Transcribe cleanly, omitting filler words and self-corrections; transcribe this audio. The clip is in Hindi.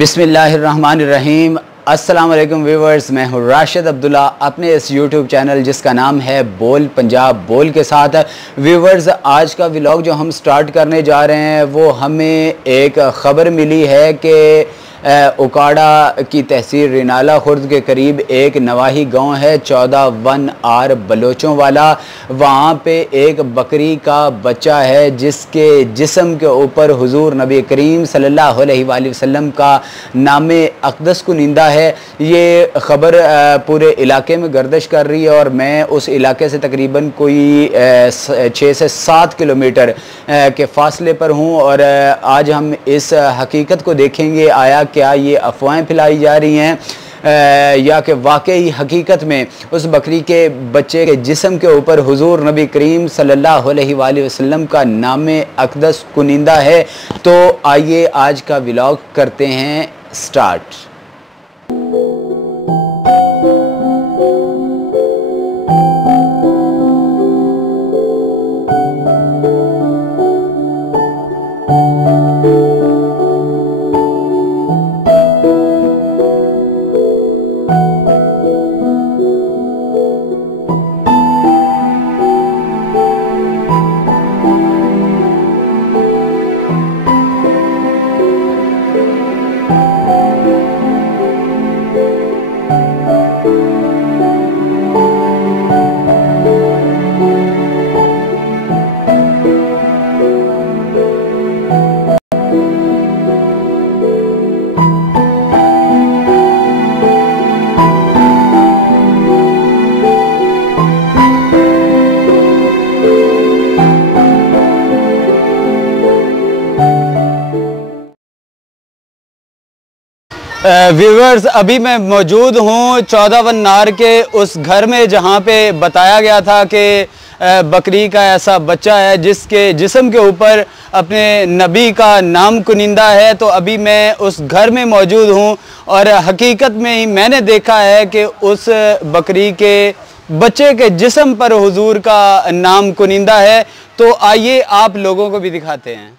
बिस्मिल्लाहिर्रहमानिर्रहीम। अस्सलाम वालेकुम व्यूवर्स, मैं हूँ राशिद अब्दुल्ला अपने इस यूट्यूब चैनल जिसका नाम है बोल पंजाब बोल के साथ। व्यूवर्स, आज का व्लॉग जो हम स्टार्ट करने जा रहे हैं वो हमें एक ख़बर मिली है कि उकाड़ा की तहसील रिनाला खुर्द के करीब एक नवाही गांव है 14 आर बलोचों वाला। वहाँ पे एक बकरी का बच्चा है जिसके जिस्म के ऊपर हुजूर नबी करीम सल्लल्लाहु अलैहि वसल्लम का नाम अक़दस कुनिंदा है। ये ख़बर पूरे इलाके में गर्दिश कर रही है और मैं उस इलाके से तकरीबन कोई 6 से 7 किलोमीटर के फ़ासले पर हूँ और आज हम इस हकीकत को देखेंगे आया क्या ये अफवाहें फैलाई जा रही हैं या कि वाकई हकीकत में उस बकरी के बच्चे के जिस्म के ऊपर हुजूर नबी करीम सल्लल्लाहु अलैहि वसल्लम का नाम अक़दस कुनिंदा है। तो आइए आज का व्लॉग करते हैं स्टार्ट। व्यूवर्स, अभी मैं मौजूद हूँ 14 नार के उस घर में जहाँ पे बताया गया था कि बकरी का ऐसा बच्चा है जिसके जिस्म के ऊपर अपने नबी का नाम कुनिंदा है। तो अभी मैं उस घर में मौजूद हूँ और हकीकत में ही मैंने देखा है कि उस बकरी के बच्चे के जिस्म पर हुजूर का नाम कुनिंदा है। तो आइए आप लोगों को भी दिखाते हैं।